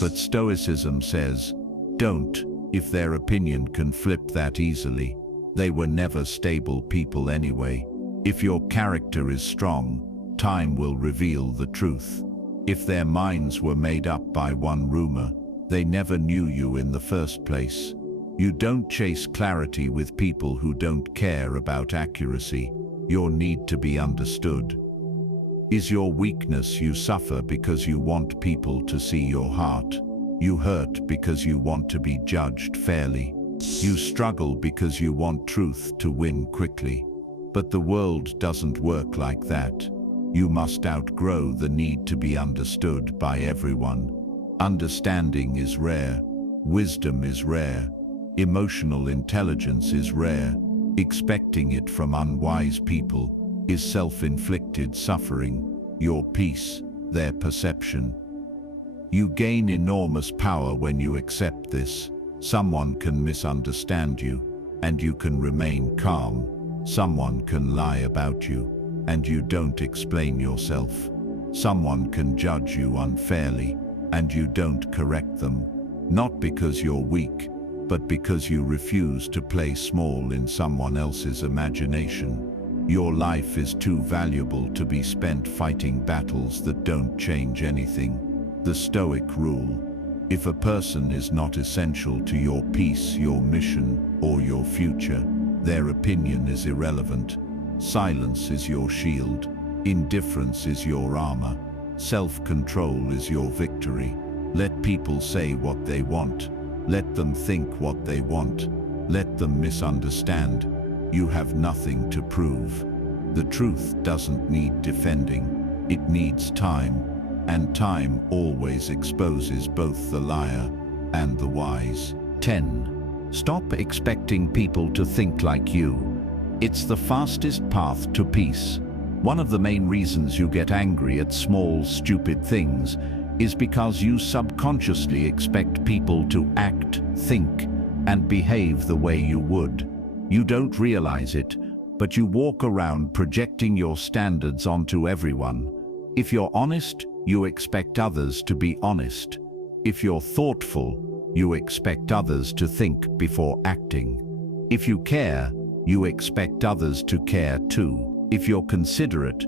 But Stoicism says, don't, if their opinion can flip that easily. They were never stable people anyway. If your character is strong, time will reveal the truth. If their minds were made up by one rumor, they never knew you in the first place. You don't chase clarity with people who don't care about accuracy. Your need to be understood is your weakness. You suffer because you want people to see your heart. You hurt because you want to be judged fairly. You struggle because you want truth to win quickly. But the world doesn't work like that. You must outgrow the need to be understood by everyone. Understanding is rare. Wisdom is rare. Emotional intelligence is rare. Expecting it from unwise people is self-inflicted suffering. Your peace, their perception. You gain enormous power when you accept this. Someone can misunderstand you, and you can remain calm. Someone can lie about you, and you don't explain yourself. Someone can judge you unfairly, and you don't correct them. Not because you're weak, but because you refuse to play small in someone else's imagination. Your life is too valuable to be spent fighting battles that don't change anything. The Stoic rule: if a person is not essential to your peace, your mission, or your future, their opinion is irrelevant. Silence is your shield. Indifference is your armor. Self-control is your victory. Let people say what they want. Let them think what they want. Let them misunderstand. You have nothing to prove. The truth doesn't need defending. It needs time, and time always exposes both the liar and the wise. 10. Stop expecting people to think like you. It's the fastest path to peace. One of the main reasons you get angry at small, stupid things is because you subconsciously expect people to act, think, and behave the way you would. You don't realize it, but you walk around projecting your standards onto everyone. If you're honest, you expect others to be honest. If you're thoughtful, you expect others to think before acting. If you care, you expect others to care too. If you're considerate,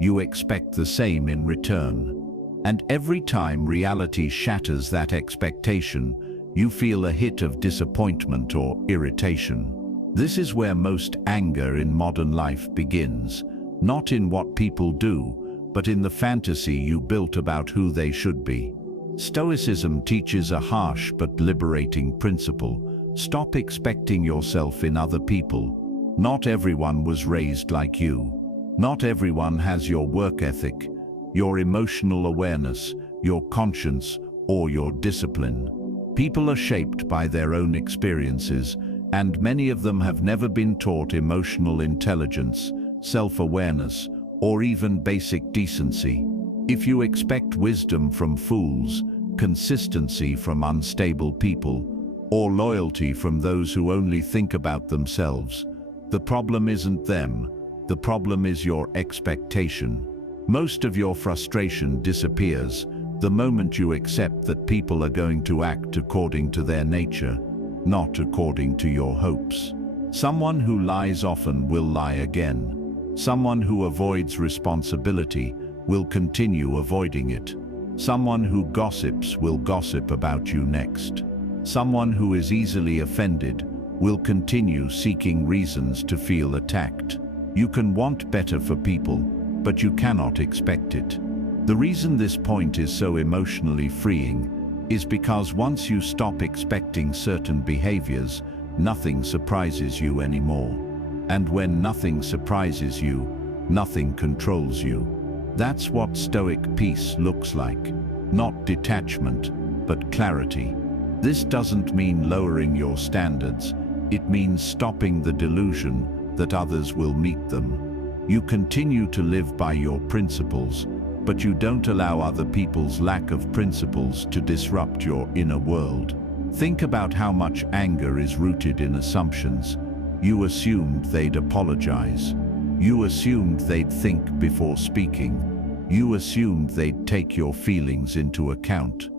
you expect the same in return. And every time reality shatters that expectation, you feel a hit of disappointment or irritation. This is where most anger in modern life begins, not in what people do, but in the fantasy you built about who they should be. Stoicism teaches a harsh but liberating principle: stop expecting yourself in other people. Not everyone was raised like you. Not everyone has your work ethic, your emotional awareness, your conscience, or your discipline. People are shaped by their own experiences, and many of them have never been taught emotional intelligence, self-awareness, or even basic decency. If you expect wisdom from fools, consistency from unstable people, or loyalty from those who only think about themselves, the problem isn't them. The problem is your expectation. Most of your frustration disappears the moment you accept that people are going to act according to their nature, not according to your hopes. Someone who lies often will lie again. Someone who avoids responsibility will continue avoiding it. Someone who gossips will gossip about you next. Someone who is easily offended will continue seeking reasons to feel attacked. You can want better for people, but you cannot expect it. The reason this point is so emotionally freeing is because once you stop expecting certain behaviors, nothing surprises you anymore. And when nothing surprises you, nothing controls you. That's what Stoic peace looks like. Not detachment, but clarity. This doesn't mean lowering your standards. It means stopping the delusion that others will meet them. You continue to live by your principles, but you don't allow other people's lack of principles to disrupt your inner world. Think about how much anger is rooted in assumptions. You assumed they'd apologize. You assumed they'd think before speaking. You assumed they'd take your feelings into account.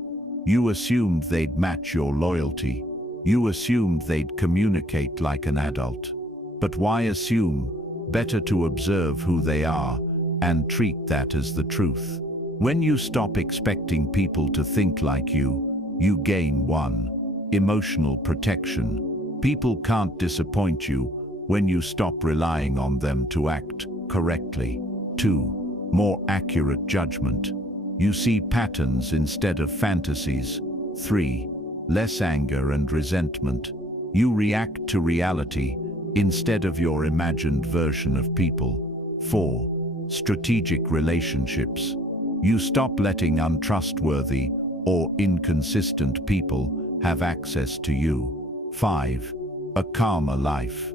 You assumed they'd match your loyalty. You assumed they'd communicate like an adult. But why assume? Better to observe who they are and treat that as the truth. When you stop expecting people to think like you, you gain 1. Emotional protection. People can't disappoint you when you stop relying on them to act correctly. 2. More accurate judgment. You see patterns instead of fantasies. 3. Less anger and resentment. You react to reality instead of your imagined version of people. 4. Strategic relationships. You stop letting untrustworthy or inconsistent people have access to you. 5. A calmer life.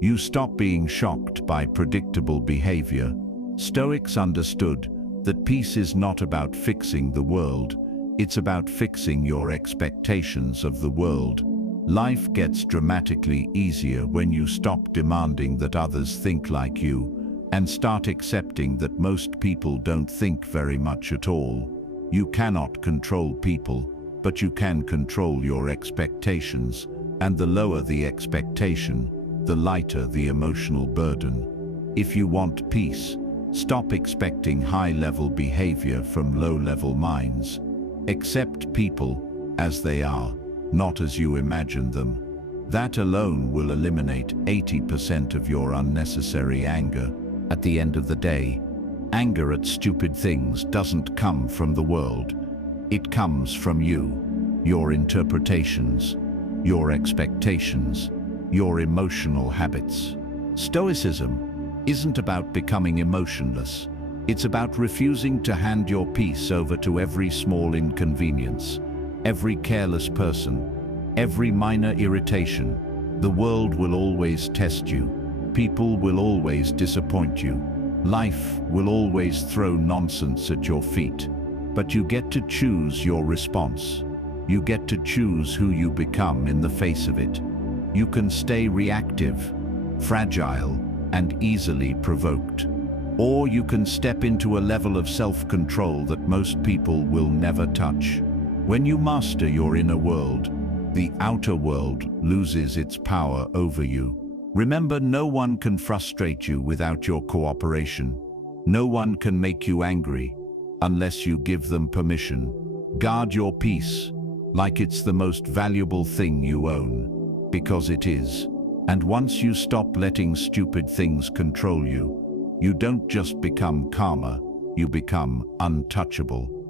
You stop being shocked by predictable behavior. Stoics understood that peace is not about fixing the world, it's about fixing your expectations of the world. Life gets dramatically easier when you stop demanding that others think like you and start accepting that most people don't think very much at all. You cannot control people, but you can control your expectations, and the lower the expectation, the lighter the emotional burden. If you want peace, stop expecting high-level behavior from low-level minds. Accept people as they are, not as you imagine them. That alone will eliminate 80% of your unnecessary anger. At the end of the day, anger at stupid things doesn't come from the world. It comes from you, your interpretations, your expectations, your emotional habits. Stoicism isn't about becoming emotionless. It's about refusing to hand your peace over to every small inconvenience, every careless person, every minor irritation. The world will always test you. People will always disappoint you. Life will always throw nonsense at your feet. But you get to choose your response. You get to choose who you become in the face of it. You can stay reactive, fragile, and easily provoked. Or you can step into a level of self-control that most people will never touch. When you master your inner world, the outer world loses its power over you. Remember, no one can frustrate you without your cooperation. No one can make you angry unless you give them permission. Guard your peace like it's the most valuable thing you own, because it is. And once you stop letting stupid things control you, you don't just become calmer, you become untouchable.